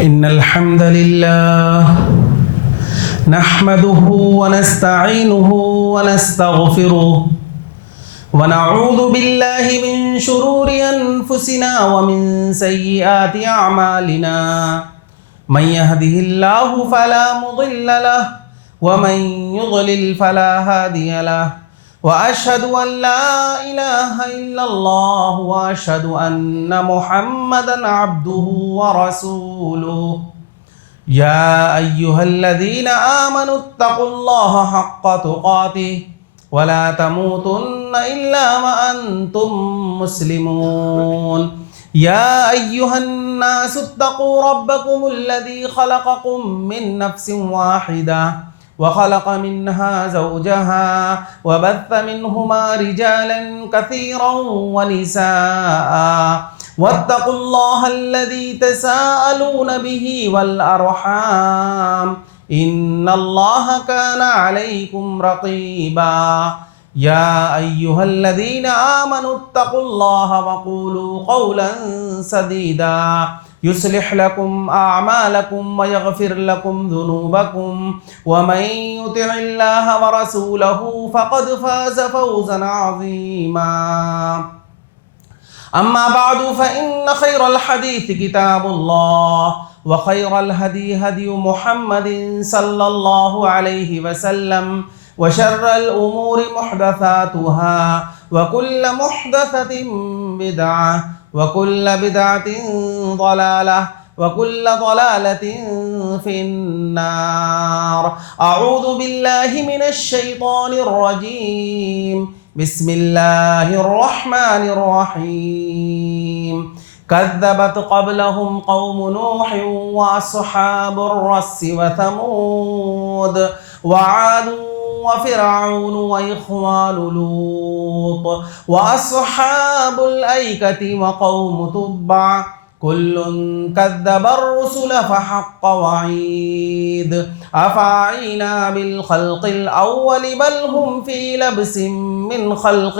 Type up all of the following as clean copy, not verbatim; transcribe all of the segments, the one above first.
إن الحمد لله نحمده ونستعينه ونستغفره ونعوذ بالله من شرور أنفسنا ومن سيئات أعمالنا من يهده الله فلا مضل له ومن يضلل فلا هادي له وأشهد أن لا إله إلا الله وأشهد أن محمدا عبده ورسوله يا أيها الذين آمنوا اتقوا الله حق تقاته ولا تموتن إلا وأنتم مسلمون يا أيها الناس اتقوا ربكم الذي خلقكم من نفس واحدة وخلق منها زوجها وبث منهما رجالا كثيرا ونساء واتقوا الله الذي تساءلون به والأرحام إن الله كان عليكم رقيبا يا أيها الذين آمنوا اتقوا الله وقولوا قولا سديدا يصلح لكم أعمالكم ويغفر لكم ذنوبكم ومن يطع الله ورسوله فقد فاز فوزا عظيما أما بعد فإن خير الحديث كتاب الله وخير الهدي هدي محمد صلى الله عليه وسلم وشر الأمور محدثاتها وكل محدثة بدعة وكل بدعة ضلالة وكل ضلالة في النار أعوذ بالله من الشيطان الرجيم بسم الله الرحمن الرحيم كذبت قبلهم قوم نوح وأصحاب الرس وثمود وعاد وفرعون وإخوان لوط وأصحاب الأيكة وقوم تبع كل كذب الرسل فحق وعيد أفعينا بالخلق الأول بل هم في لبس من خلق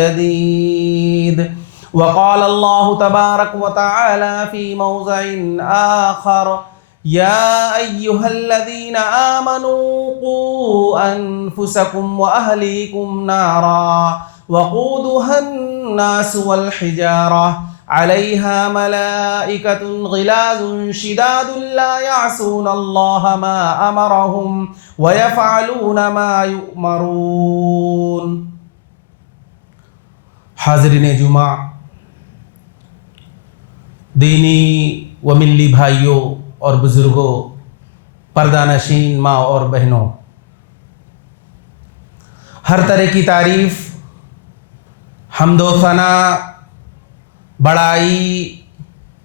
جديد وقال الله تبارك وتعالى في موضع آخر يا أيها الذين آمنوا قوا أنفسكم وأهليكم نارا وقودها الناس والحجارة عليها ملائكة غلاظ شداد لا يعصون الله ما أمرهم ويفعلون ما يؤمرون. حاضرین جمعہ، دینی و ملی بھائیوں اور بزرگوں، پردہ نشین ماں اور بہنوں، ہر طرح کی تعریف، حمد و ثنا، بڑائی،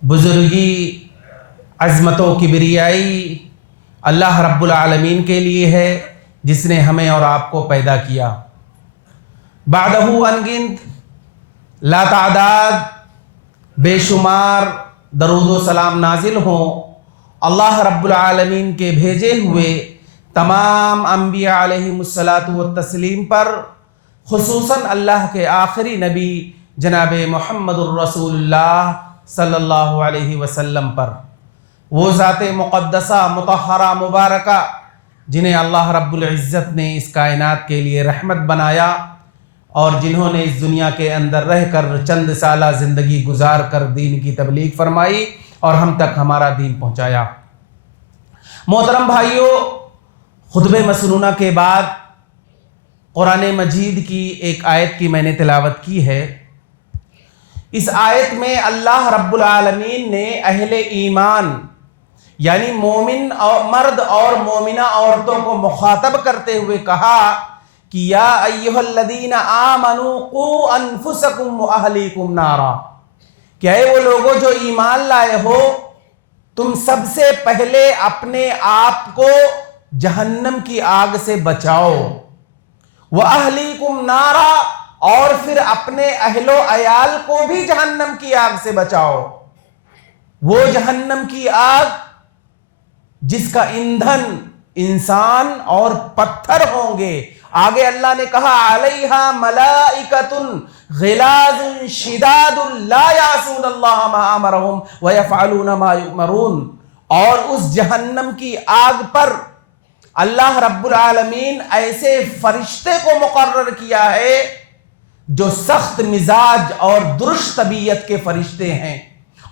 بزرگی، عظمت و کبریائی اللہ رب العالمین کے لیے ہے، جس نے ہمیں اور آپ کو پیدا کیا. بعدہ انگنت لا تعداد بے شمار درود و سلام نازل ہوں اللہ رب العالمین کے بھیجے ہوئے تمام انبیاء علیہم الصلاۃ والتسلیم پر، خصوصاً اللہ کے آخری نبی جناب محمد الرسول اللہ صلی اللہ علیہ وسلم پر. وہ ذات مقدسہ مطہرہ مبارکہ جنہیں اللہ رب العزت نے اس کائنات کے لیے رحمت بنایا اور جنہوں نے اس دنیا کے اندر رہ کر چند سالہ زندگی گزار کر دین کی تبلیغ فرمائی اور ہم تک ہمارا دین پہنچایا. محترم بھائیوں، خطبہ مسنونہ کے بعد قرآن مجید کی ایک آیت کی میں نے تلاوت کی ہے. اس آیت میں اللہ رب العالمین نے اہل ایمان یعنی مومن اور مرد اور مومنہ عورتوں کو مخاطب کرتے ہوئے کہا کہ یا ایھا الذین آمنوا قوا انفسکم واہلیکم نارا، کہ اے وہ لوگوں جو ایمان لائے ہو، تم سب سے پہلے اپنے آپ کو جہنم کی آگ سے بچاؤ، وَأَهْلِيكُمْ نَارًا، اور پھر اپنے اہل و عیال کو بھی جہنم کی آگ سے بچاؤ. وہ جہنم کی آگ جس کا ایندھن انسان اور پتھر ہوں گے. آگے اللہ نے کہا علیہا ملائکۃ غلاظ شداد لا یعصون اللہ ما امرہم ویفعلون ما یؤمرون. اور اس جہنم کی آگ پر اللہ رب العالمین ایسے فرشتے کو مقرر کیا ہے جو سخت مزاج اور درست طبیعت کے فرشتے ہیں،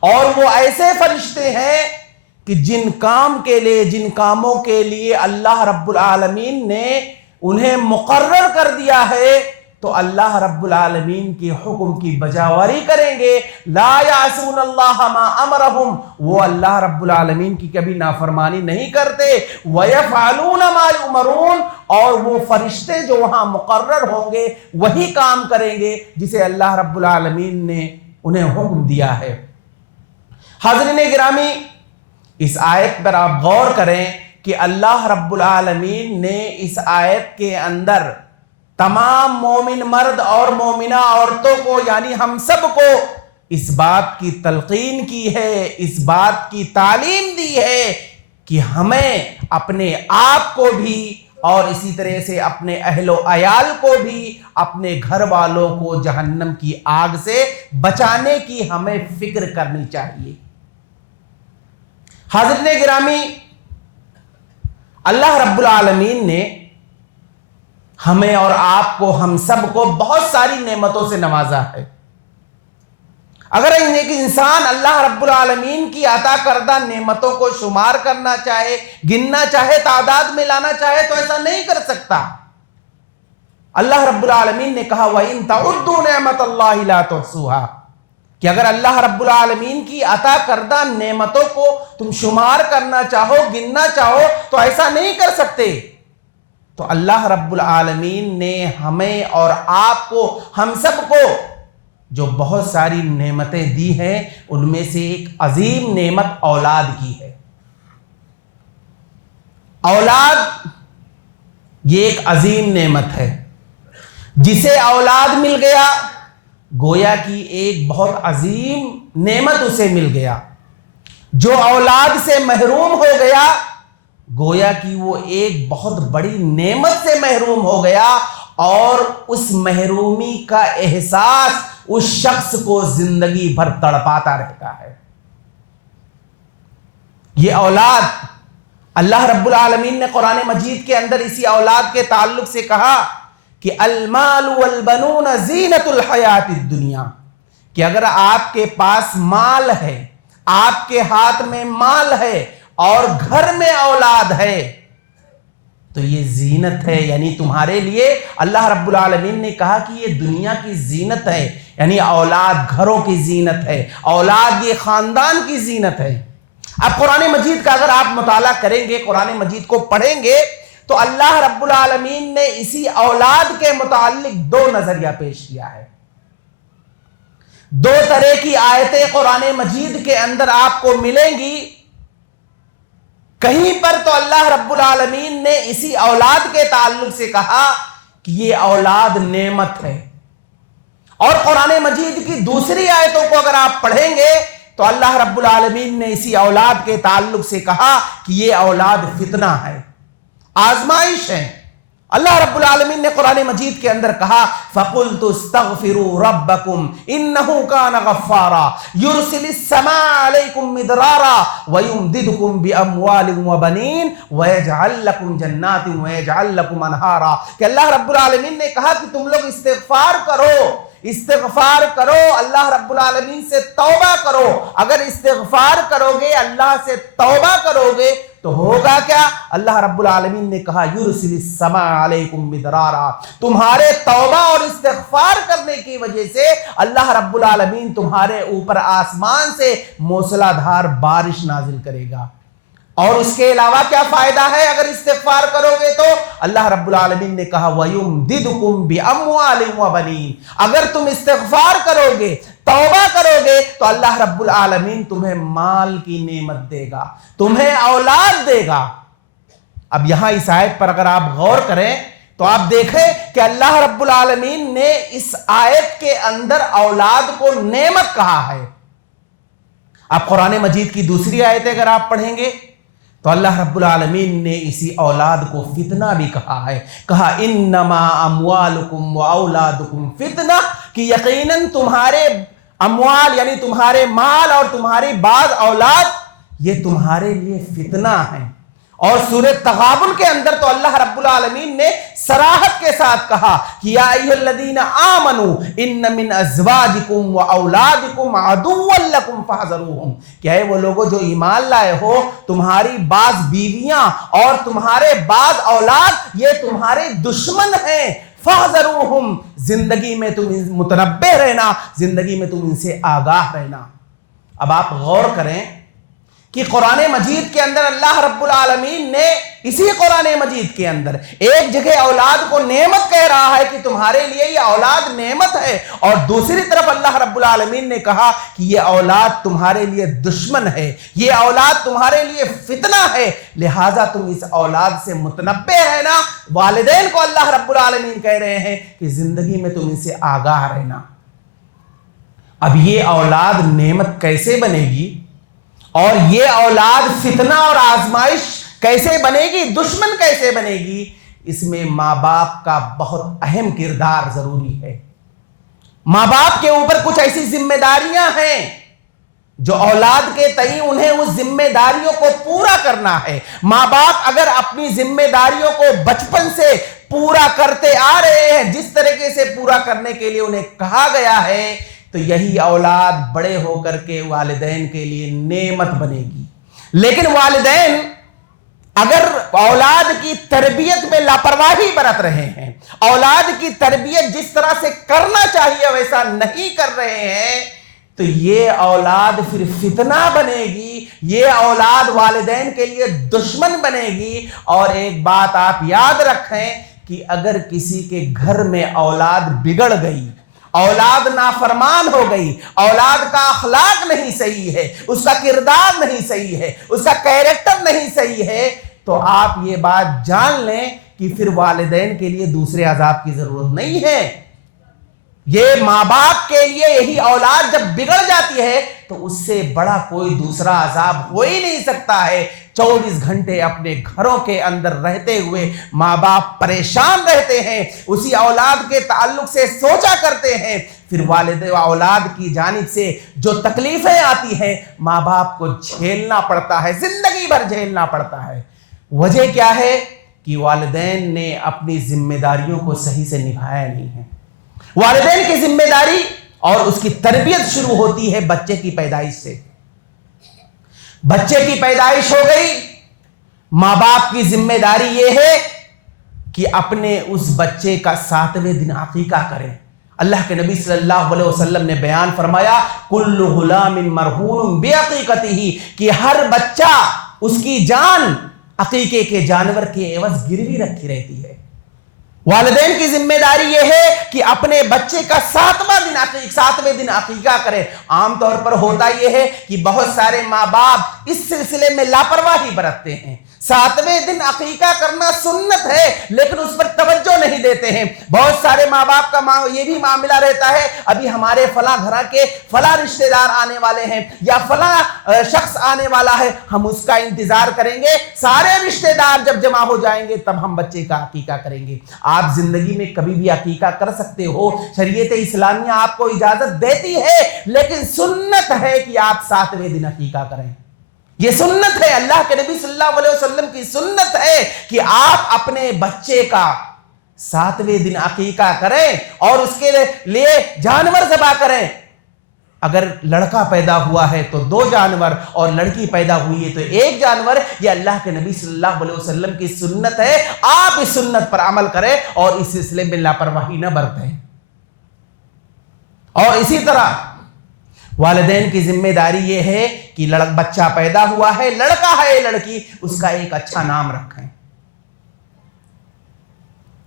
اور وہ ایسے فرشتے ہیں کہ جن کاموں کے لیے اللہ رب العالمین نے انہیں مقرر کر دیا ہے تو اللہ رب العالمین کے حکم کی بجاوری کریں گے۔ لا یعصون اللہ ما امرہم، وہ اللہ رب العالمین کی کبھی نافرمانی نہیں کرتے۔ ویفعلون ما یؤمرون، اور وہ فرشتے جو وہاں مقرر ہوں گے وہی کام کریں گے جسے اللہ رب العالمین نے انہیں حکم دیا ہے۔ حاضرین گرامی، اس آیت پر آپ غور کریں کہ اللہ رب العالمین نے اس آیت کے اندر تمام مومن مرد اور مومنہ عورتوں کو، یعنی ہم سب کو اس بات کی تلقین کی ہے، اس بات کی تعلیم دی ہے کہ ہمیں اپنے آپ کو بھی اور اسی طرح سے اپنے اہل و عیال کو بھی، اپنے گھر والوں کو جہنم کی آگ سے بچانے کی ہمیں فکر کرنی چاہیے۔ حاضرین گرامی، اللہ رب العالمین نے ہمیں اور آپ کو، ہم سب کو بہت ساری نعمتوں سے نوازا ہے۔ اگر ایک انسان اللہ رب العالمین کی عطا کردہ نعمتوں کو شمار کرنا چاہے، گننا چاہے، تعداد میں لانا چاہے تو ایسا نہیں کر سکتا۔ اللہ رب العالمین نے کہا وَإِن تَعُدُّوا نِعْمَةَ اللَّهِ لَا تُحْصُوهَا، کہ اگر اللہ رب العالمین کی عطا کردہ نعمتوں کو تم شمار کرنا چاہو، گننا چاہو تو ایسا نہیں کر سکتے۔ تو اللہ رب العالمین نے ہمیں اور آپ کو، ہم سب کو جو بہت ساری نعمتیں دی ہیں، ان میں سے ایک عظیم نعمت اولاد کی ہے۔ اولاد یہ ایک عظیم نعمت ہے۔ جسے اولاد مل گیا گویا کی ایک بہت عظیم نعمت اسے مل گیا۔ جو اولاد سے محروم ہو گیا گویا کہ وہ ایک بہت بڑی نعمت سے محروم ہو گیا، اور اس محرومی کا احساس اس شخص کو زندگی بھر تڑپاتا رہتا ہے۔ یہ اولاد، اللہ رب العالمین نے قرآن مجید کے اندر اسی اولاد کے تعلق سے کہا کہ المال والبنون زینت الحیات الدنیا، کہ اگر آپ کے پاس مال ہے، آپ کے ہاتھ میں مال ہے اور گھر میں اولاد ہے تو یہ زینت ہے، یعنی تمہارے لیے اللہ رب العالمین نے کہا کہ یہ دنیا کی زینت ہے، یعنی اولاد گھروں کی زینت ہے، اولاد یہ خاندان کی زینت ہے۔ اب قرآن مجید کا اگر آپ مطالعہ کریں گے، قرآن مجید کو پڑھیں گے تو اللہ رب العالمین نے اسی اولاد کے متعلق دو نظریہ پیش کیا ہے۔ دو طرح کی آیتیں قرآن مجید کے اندر آپ کو ملیں گی۔ کہیں پر تو اللہ رب العالمین نے اسی اولاد کے تعلق سے کہا کہ یہ اولاد نعمت ہے، اور قرآن مجید کی دوسری آیتوں کو اگر آپ پڑھیں گے تو اللہ رب العالمین نے اسی اولاد کے تعلق سے کہا کہ یہ اولاد فتنہ ہے، آزمائش ہے۔ اللہ رب العالمین نے قرآن مجید کے اندر کہا فَقُلْتُ اسْتَغْفِرُوا رَبَّكُمْ إِنَّهُ كَانَ غَفَّارًا يُرْسِلِ السَّمَاءَ عَلَيْكُمْ مِدْرَارًا وَيُمْدِدْكُمْ بِأَمْوَالٍ وَبَنِينَ وَيَجْعَلْ لَكُمْ جَنَّاتٍ وَيَجْعَلْ لَكُمْ أَنْهَارًا، کہ اللہ رب العالمین نے کہا کہ تم لوگ استغفار کرو، اللہ رب العالمین سے توبہ کرو۔ اگر استغفار کرو گے، اللہ سے توبہ کرو گے تو ہوگا کیا؟ اللہ رب العالمین نے کہا یرسل السماء علیکم مدرارا، تمہارے توبہ اور استغفار کرنے کی وجہ سے اللہ رب العالمین تمہارے اوپر آسمان سے موسلا دھار بارش نازل کرے گا۔ اور اس کے علاوہ کیا فائدہ ہے اگر استغفار کرو گے تو؟ اللہ رب العالمین نے کہا وَيُمْدِدُكُمْ بِأَمْوَالٍ وَبَنِينَ، اگر تم استغفار کرو گے، توبہ کرو گے تو اللہ رب العالمین تمہیں مال کی نعمت دے گا، تمہیں اولاد دے گا۔ اب یہاں اس آیت پر اگر آپ غور کریں تو آپ دیکھیں کہ اللہ رب العالمین نے اس آیت کے اندر اولاد کو نعمت کہا ہے۔ اب قرآن مجید کی دوسری آیت اگر آپ پڑھیں گے تو اللہ رب العالمین نے اسی اولاد کو فتنہ بھی کہا ہے، کہا انما اموالکم و اولادکم فتنہ، کہ یقیناً تمہارے اموال یعنی تمہارے مال اور تمہاری بعض اولاد یہ تمہارے لیے فتنہ ہے۔ اور سورہ تغابن کے اندر تو اللہ رب العالمین نے صراحت کے ساتھ کہا کہ یا ایھا الذین آمنوا ان من ازواجکم و اولادکم عدوا لکم فاحذروہم، کہ اے وہ لوگوں جو ایمان لائے ہو، تمہاری بعض بیویاں اور تمہارے بعض اولاد یہ تمہارے دشمن ہیں، فاحذروہم، زندگی میں تم متنبہ رہنا، زندگی میں تم ان سے آگاہ رہنا۔ اب آپ غور کریں کہ قرآن مجید کے اندر اللہ رب العالمین نے اسی قرآن مجید کے اندر ایک جگہ اولاد کو نعمت کہہ رہا ہے کہ تمہارے لیے یہ اولاد نعمت ہے، اور دوسری طرف اللہ رب العالمین نے کہا کہ یہ اولاد تمہارے لیے دشمن ہے، یہ اولاد تمہارے لیے فتنہ ہے، لہٰذا تم اس اولاد سے متنبہ رہنا۔ والدین کو اللہ رب العالمین کہہ رہے ہیں کہ زندگی میں تم ان سے آگاہ رہنا۔ اب یہ اولاد نعمت کیسے بنے گی اور یہ اولاد فتنہ اور آزمائش کیسے بنے گی، دشمن کیسے بنے گی، اس میں ماں باپ کا بہت اہم کردار ضروری ہے۔ ماں باپ کے اوپر کچھ ایسی ذمہ داریاں ہیں جو اولاد کے تئیں انہیں اس ذمہ داریوں کو پورا کرنا ہے۔ ماں باپ اگر اپنی ذمہ داریوں کو بچپن سے پورا کرتے آ رہے ہیں، جس طریقے سے پورا کرنے کے لیے انہیں کہا گیا ہے، تو یہی اولاد بڑے ہو کر کے والدین کے لیے نعمت بنے گی۔ لیکن والدین اگر اولاد کی تربیت میں لاپرواہی برت رہے ہیں، اولاد کی تربیت جس طرح سے کرنا چاہیے ویسا نہیں کر رہے ہیں، تو یہ اولاد پھر فتنہ بنے گی، یہ اولاد والدین کے لیے دشمن بنے گی۔ اور ایک بات آپ یاد رکھیں کہ اگر کسی کے گھر میں اولاد بگڑ گئی، اولاد نافرمان ہو گئی، اولاد کا اخلاق نہیں صحیح ہے، اس کا کردار نہیں صحیح ہے، اس کا کیریکٹر نہیں صحیح ہے، تو آپ یہ بات جان لیں کہ پھر والدین کے لیے دوسرے عذاب کی ضرورت نہیں ہے۔ یہ ماں باپ کے لیے یہی اولاد جب بگڑ جاتی ہے تو اس سے بڑا کوئی دوسرا عذاب ہو ہی نہیں سکتا ہے۔ 24 گھنٹے اپنے گھروں کے اندر رہتے ہوئے ماں باپ پریشان رہتے ہیں، اسی اولاد کے تعلق سے سوچا کرتے ہیں، پھر والد و اولاد کی جانب سے جو تکلیفیں آتی ہیں ماں باپ کو جھیلنا پڑتا ہے، زندگی بھر جھیلنا پڑتا ہے۔ وجہ کیا ہے کہ والدین نے اپنی ذمہ داریوں کو صحیح سے نبھایا نہیں ہے۔ والدین کی ذمہ داری اور اس کی تربیت شروع ہوتی ہے بچے کی پیدائش سے۔ بچے کی پیدائش ہو گئی، ماں باپ کی ذمہ داری یہ ہے کہ اپنے اس بچے کا 7ویں دن عقیقہ کریں۔ اللہ کے نبی صلی اللہ علیہ وسلم نے بیان فرمایا، کل غلام مرہون بعقیقتہ، کہ ہر بچہ اس کی جان عقیقے کے جانور کے عوض گروی رکھی رہتی ہے۔ والدین کی ذمہ داری یہ ہے کہ اپنے بچے کا 7ویں دن عقیقہ کرے۔ عام طور پر ہوتا یہ ہے کہ بہت سارے ماں باپ اس سلسلے میں لاپرواہی برتتے ہیں۔ 7ویں دن عقیقہ کرنا سنت ہے لیکن اس پر توجہ نہیں دیتے ہیں۔ بہت سارے ماں باپ کا یہ بھی معاملہ رہتا ہے، ابھی ہمارے فلاں گھر کے فلاں رشتہ دار آنے والے ہیں یا فلاں شخص آنے والا ہے، ہم اس کا انتظار کریں گے، سارے رشتہ دار جب جمع ہو جائیں گے تب ہم بچے کا عقیقہ کریں گے۔ آپ زندگی میں کبھی بھی عقیقہ کر سکتے ہو، شریعت اسلامیہ آپ کو اجازت دیتی ہے، لیکن سنت ہے کہ آپ 7ویں دن عقیقہ کریں۔ یہ سنت ہے، اللہ کے نبی صلی اللہ علیہ وسلم کی سنت ہے کہ آپ اپنے بچے کا 7ویں دن عقیقہ کریں اور اس کے لیے جانور ذبح کریں۔ اگر لڑکا پیدا ہوا ہے تو 2 جانور اور لڑکی پیدا ہوئی ہے تو 1 جانور۔ یہ اللہ کے نبی صلی اللہ علیہ وسلم کی سنت ہے، آپ اس سنت پر عمل کریں اور اس سلسلے میں لاپرواہی نہ برتیں۔ اور اسی طرح والدین کی ذمہ داری یہ ہے کہ بچہ پیدا ہوا ہے، لڑکا ہے لڑکی، اس کا ایک اچھا نام رکھیں،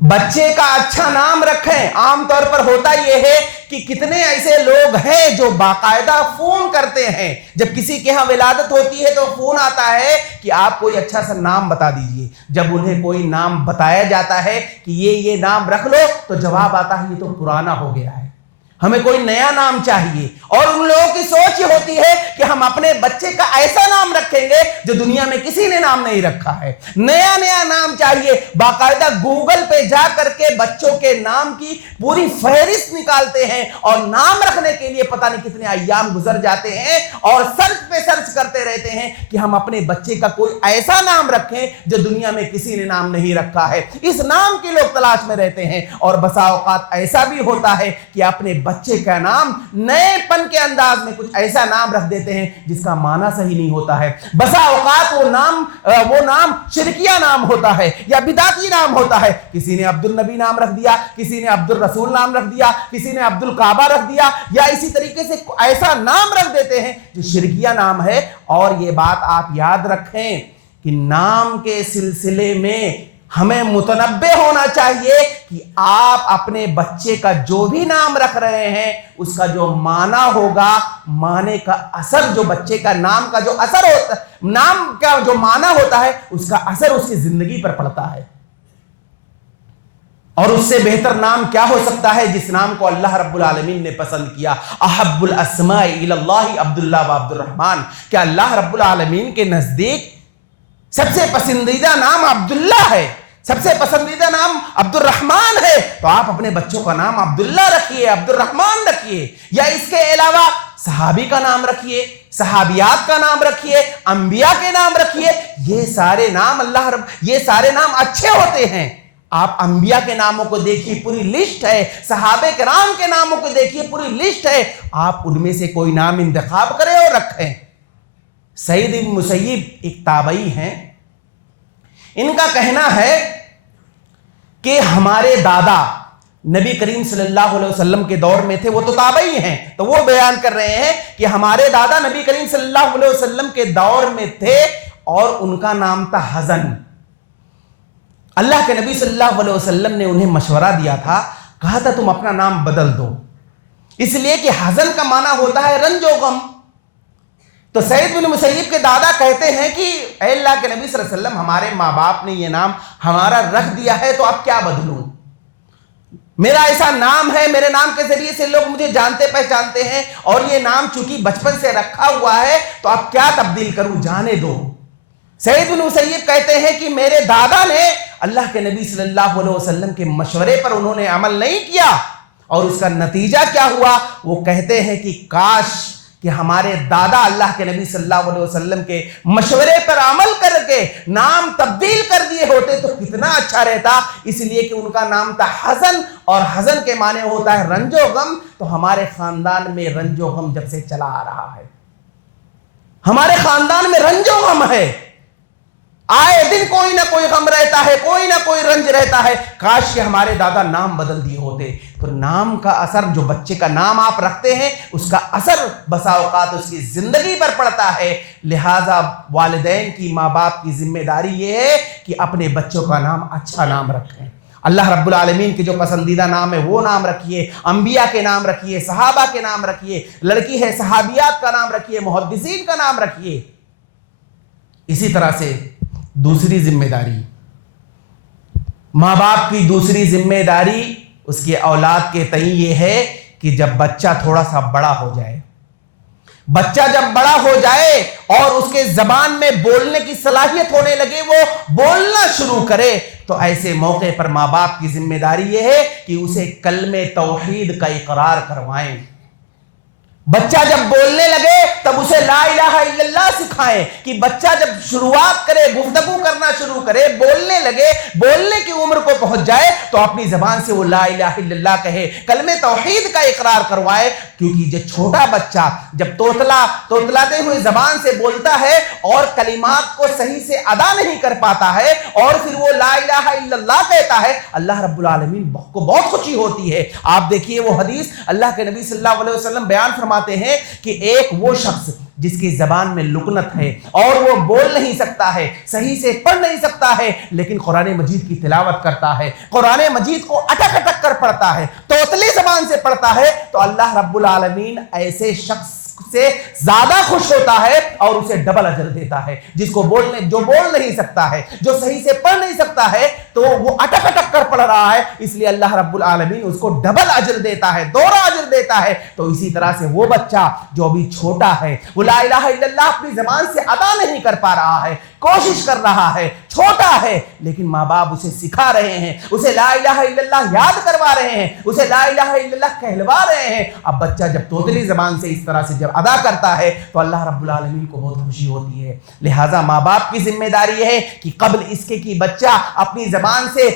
بچے کا اچھا نام رکھیں۔ عام طور پر ہوتا یہ ہے کہ کتنے ایسے لوگ ہیں جو باقاعدہ فون کرتے ہیں، جب کسی کے ہاں ولادت ہوتی ہے تو فون آتا ہے کہ آپ کوئی اچھا سا نام بتا دیجئے۔ جب انہیں کوئی نام بتایا جاتا ہے کہ یہ نام رکھ لو تو جواب آتا ہے یہ تو پرانا ہو گیا ہے، ہمیں کوئی نیا نام چاہیے۔ اور ان لوگوں کی سوچ یہ ہوتی ہے کہ ہم اپنے بچے کا ایسا نام رکھیں گے جو دنیا میں کسی نے نام نہیں رکھا ہے، نیا نیا نام چاہیے، باقاعدہ گوگل پہ جا کر کے بچوں کے نام کی پوری فہرست نکالتے ہیں اور نام رکھنے کے لیے پتہ نہیں کتنے ایام گزر جاتے ہیں اور سرچ پہ سرچ کرتے رہتے ہیں کہ ہم اپنے بچے کا کوئی ایسا نام رکھیں جو دنیا میں کسی نے نام نہیں رکھا ہے۔ اس نام کی لوگ تلاش میں رہتے ہیں، اور بسا اوقات ایسا بھی ہوتا ہے کہ اپنے بچے کا نام نئے پن کے انداز میں کچھ ایسا نام رکھ دیتے ہیں جس کا معنی صحیح نہیں ہوتا ہے۔ بسا اوقات وہ نام شرکیہ نام ہوتا ہے یا بدعتی نام ہوتا ہے۔ کسی نے عبد النبی نام رکھ دیا، کسی نے عبد الرسول نام رکھ دیا، کسی نے عبد الکعبہ رکھ دیا، یا اسی طریقے سے ایسا نام رکھ دیتے ہیں جو شرکیہ نام ہے۔ اور یہ بات آپ یاد رکھیں کہ نام کے سلسلے میں ہمیں متنبہ ہونا چاہیے کہ آپ اپنے بچے کا جو بھی نام رکھ رہے ہیں اس کا جو معنی ہوگا، معنی کا اثر، جو بچے کا نام کا جو اثر ہوتا ہے، نام کا جو معنی ہوتا ہے، اس کا اثر اس کی زندگی پر پڑتا ہے۔ اور اس سے بہتر نام کیا ہو سکتا ہے جس نام کو اللہ رب العالمین نے پسند کیا؟ احب الاسماء الی اللہ عبداللہ و عبد الرحمن۔ کیا اللہ رب العالمین کے نزدیک سب سے پسندیدہ نام عبداللہ ہے، سب سے پسندیدہ نام عبد الرحمن ہے؟ تو آپ اپنے بچوں کا نام عبداللہ رکھیے، عبد الرحمن رکھیے، یا اس کے علاوہ صحابی کا نام رکھیے، صحابیات کا نام رکھیے، انبیاء کے نام رکھیے۔ یہ سارے نام یہ سارے نام اچھے ہوتے ہیں۔ آپ انبیاء کے ناموں کو دیکھیے، پوری لسٹ ہے، صحابہ کرام کے ناموں کو دیکھیے، پوری لسٹ ہے۔ آپ ان میں سے کوئی نام انتخاب کریں اور رکھیں۔ سعید بن مسیب ایک تابعی ہیں، ان کا کہنا ہے کہ ہمارے دادا نبی کریم صلی اللہ علیہ وسلم کے دور میں تھے، وہ تو تابعی ہیں، تو وہ بیان کر رہے ہیں کہ ہمارے دادا نبی کریم صلی اللہ علیہ وسلم کے دور میں تھے اور ان کا نام تھا حزن۔ اللہ کے نبی صلی اللہ علیہ وسلم نے انہیں مشورہ دیا تھا، کہا تھا تم اپنا نام بدل دو، اس لیے کہ حزن کا معنی ہوتا ہے رنج و غم۔ تو سعید بن مسیب کے دادا کہتے ہیں کہ اے اللہ کے نبی صلی اللہ علیہ وسلم، ہمارے ماں باپ نے یہ نام ہمارا رکھ دیا ہے تو اب کیا بدلوں؟ میرا ایسا نام ہے، میرے نام کے ذریعے سے لوگ مجھے جانتے پہچانتے ہیں، اور یہ نام چونکہ بچپن سے رکھا ہوا ہے تو اب کیا تبدیل کروں، جانے دو۔ سعید بن مسیب کہتے ہیں کہ میرے دادا نے اللہ کے نبی صلی اللہ علیہ وسلم کے مشورے پر انہوں نے عمل نہیں کیا، اور اس کا نتیجہ کیا ہوا؟ وہ کہتے ہیں کہ کاش کہ ہمارے دادا اللہ کے نبی صلی اللہ علیہ وسلم کے مشورے پر عمل کر کے نام تبدیل کر دیے ہوتے تو کتنا اچھا رہتا، اس لیے کہ ان کا نام تھا حزن، اور حزن کے معنی ہوتا ہے رنج و غم۔ تو ہمارے خاندان میں رنج و غم جب سے چلا آ رہا ہے، ہمارے خاندان میں رنج و غم ہے، آئے دن کوئی نہ کوئی غم رہتا ہے، کوئی نہ کوئی رنج رہتا ہے۔ کاش کہ ہمارے دادا نام بدل دیے ہوتے۔ تو نام کا اثر، جو بچے کا نام آپ رکھتے ہیں اس کا اثر بسا اوقات اس کی زندگی پر پڑتا ہے۔ لہٰذا والدین کی، ماں باپ کی ذمہ داری یہ ہے کہ اپنے بچوں کا نام اچھا نام رکھیں۔ اللہ رب العالمین کے جو پسندیدہ نام ہے وہ نام رکھیے، انبیاء کے نام رکھیے، صحابہ کے نام رکھیے، لڑکی ہے صحابیات کا نام رکھیے، محدثین کا نام رکھیے۔ اسی طرح سے دوسری ذمہ داری، ماں باپ کی دوسری ذمہ داری اس کے اولاد کے تئیں یہ ہے کہ جب بچہ تھوڑا سا بڑا ہو جائے، بچہ جب بڑا ہو جائے اور اس کے زبان میں بولنے کی صلاحیت ہونے لگے، وہ بولنا شروع کرے، تو ایسے موقع پر ماں باپ کی ذمہ داری یہ ہے کہ اسے کلمہ توحید کا اقرار کروائیں۔ بچہ جب بولنے لگے تب اسے لا الہ الا اللہ سکھائیں، کہ بچہ جب شروعات کرے، گفتگو کرنا شروع کرے، بولنے لگے، بولنے کی عمر کو پہنچ جائے تو اپنی زبان سے وہ لا الہ الا اللہ کہے، کلمہ توحید کا اقرار کروائے۔ کیونکہ جو چھوٹا بچہ جب توتلاتے ہوئے زبان سے بولتا ہے اور کلمات کو صحیح سے ادا نہیں کر پاتا ہے اور پھر وہ لا الہ الا اللہ کہتا ہے، اللہ رب العالمین کو بہت خوشی ہوتی ہے۔ آپ دیکھیے وہ حدیث اللہ کے نبی صلی اللہ علیہ وسلم بیان فرماتے ہیں کہ ایک وہ شخص جس کی زبان میں لکنت ہے اور وہ بول نہیں سکتا ہے، صحیح سے پڑھ نہیں سکتا ہے، لیکن قرآن مجید کی تلاوت کرتا ہے، قرآن مجید کو اٹک اٹک کر پڑھتا ہے، توتلی زبان سے پڑھتا ہے، تو اللہ رب العالمین ایسے شخص سے زیادہ خوش ہوتا ہے اور اسے ڈبل اجر دیتا ہے. جس کو جو بول نہیں سکتا ہے, جو صحیح سے پڑھ نہیں سکتا ہے, تو وہ اٹک اٹک کر پڑھ رہا ہے, اس لیے اللہ رب العالمین اس کو ڈبل اجر دیتا ہے, دوہرا اجر دیتا ہے. تو اسی طرح سے وہ بچہ جو ابھی چھوٹا ہے, وہ لا الہ الا اللہ اپنی زبان سے ادا نہیں کر پا رہا ہے, کوشش کر رہا ہے, چھوٹا ہے, لیکن ماں باپ اسے سکھا رہے ہیں, اسے لا الہ الا اللہ یاد کروا رہے ہیں, اسے لا الہ الا اللہ کہلوا رہے ہیں. اب بچہ جب توتلی زبان سے اس طرح سے جب ادا کرتا ہے تو اللہ رب العالمین کو بہت خوشی ہوتی ہے. لہٰذا ماں باپ کی ذمہ داری ہے کہ قبل اس کے کہ بچہ اپنی زبان سے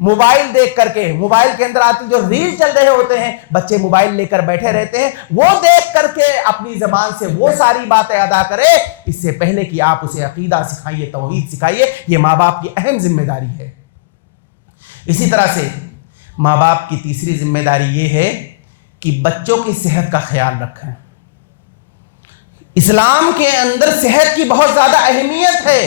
موبائل دیکھ کر کے, موبائل کے اندر آتی جو ریل چل رہے ہوتے ہیں, بچے موبائل لے کر بیٹھے رہتے ہیں, وہ دیکھ کر کے اپنی زبان سے وہ ساری باتیں ادا کرے, اس سے پہلے کہ آپ اسے عقیدہ سکھائیے, توحید سکھائیے. یہ ماں باپ کی اہم ذمہ داری ہے. اسی طرح سے ماں باپ کی تیسری ذمہ داری یہ ہے کہ بچوں کی صحت کا خیال رکھیں. اسلام کے اندر صحت کی بہت زیادہ اہمیت ہے.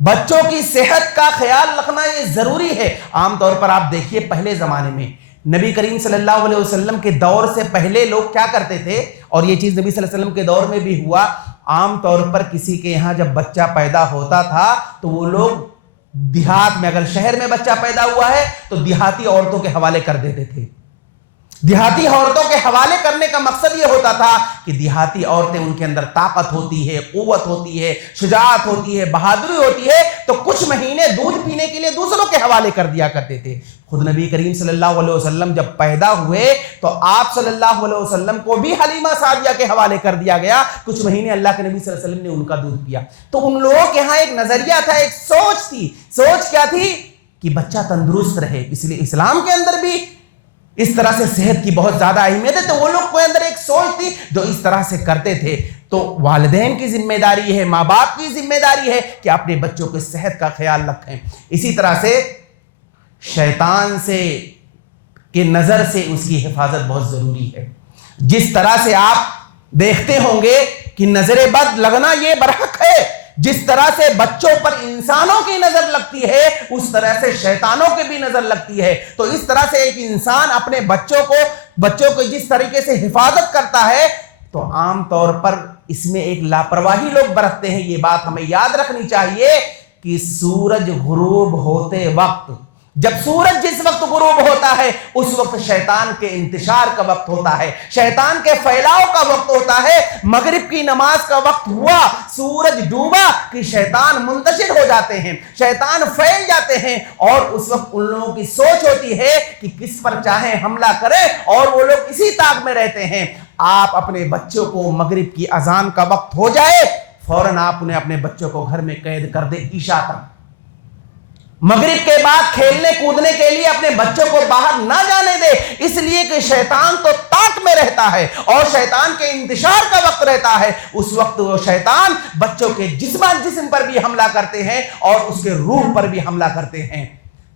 بچوں کی صحت کا خیال رکھنا یہ ضروری ہے. عام طور پر آپ دیکھیے پہلے زمانے میں نبی کریم صلی اللہ علیہ وسلم کے دور سے پہلے لوگ کیا کرتے تھے, اور یہ چیز نبی صلی اللہ علیہ وسلم کے دور میں بھی ہوا. عام طور پر کسی کے یہاں جب بچہ پیدا ہوتا تھا تو وہ لوگ دیہات میں, اگر شہر میں بچہ پیدا ہوا ہے تو دیہاتی عورتوں کے حوالے کر دیتے تھے. دیہاتی عورتوں کے حوالے کرنے کا مقصد یہ ہوتا تھا کہ دیہاتی عورتیں, ان کے اندر طاقت ہوتی ہے, قوت ہوتی ہے, شجاعت ہوتی ہے, بہادری ہوتی ہے, تو کچھ مہینے دودھ پینے کے لیے دوسروں کے حوالے کر دیا کرتے تھے. خود نبی کریم صلی اللہ علیہ وسلم جب پیدا ہوئے تو آپ صلی اللہ علیہ وسلم کو بھی حلیمہ سعدیہ کے حوالے کر دیا گیا. کچھ مہینے اللہ کے نبی صلی اللہ علیہ وسلم نے ان کا دودھ پیا. تو ان لوگوں کے ہاں ایک نظریہ تھا, ایک سوچ تھی. سوچ کیا تھی کہ بچہ تندرست رہے. اس لیے اسلام کے اندر بھی اس طرح سے صحت کی بہت زیادہ اہمیت ہے. تو وہ لوگ کے اندر ایک سوچ تھی جو اس طرح سے کرتے تھے. تو والدین کی ذمہ داری ہے, ماں باپ کی ذمہ داری ہے کہ اپنے بچوں کی صحت کا خیال رکھیں. اسی طرح سے شیطان سے کی نظر سے اس کی حفاظت بہت ضروری ہے. جس طرح سے آپ دیکھتے ہوں گے کہ نظر بد لگنا یہ برحق ہے, جس طرح سے بچوں پر انسانوں کی نظر لگتی ہے اس طرح سے شیطانوں کی بھی نظر لگتی ہے. تو اس طرح سے ایک انسان اپنے بچوں کو جس طریقے سے حفاظت کرتا ہے, تو عام طور پر اس میں ایک لاپرواہی لوگ برتتے ہیں. یہ بات ہمیں یاد رکھنی چاہیے کہ سورج غروب ہوتے وقت, جب سورج جس وقت غروب ہوتا ہے اس وقت شیطان کے انتشار کا وقت ہوتا ہے, شیطان کے پھیلاؤ کا وقت ہوتا ہے. مغرب کی نماز کا وقت ہوا, سورج ڈوبا کہ شیطان منتشر ہو جاتے ہیں, شیطان پھیل جاتے ہیں, اور اس وقت ان لوگوں کی سوچ ہوتی ہے کہ کس پر چاہیں حملہ کریں, اور وہ لوگ اسی طاق میں رہتے ہیں. آپ اپنے بچوں کو مغرب کی اذان کا وقت ہو جائے فوراً آپ انہیں اپنے بچوں کو گھر میں قید کر دیں عشاء تک. مغرب کے بعد کھیلنے کودنے کے لیے اپنے بچوں کو باہر نہ جانے دے, اس لیے کہ شیطان تو طاق میں رہتا ہے اور شیطان کے انتشار کا وقت رہتا ہے. اس وقت وہ شیطان بچوں کے جسم پر بھی حملہ کرتے ہیں اور اس کے روح پر بھی حملہ کرتے ہیں.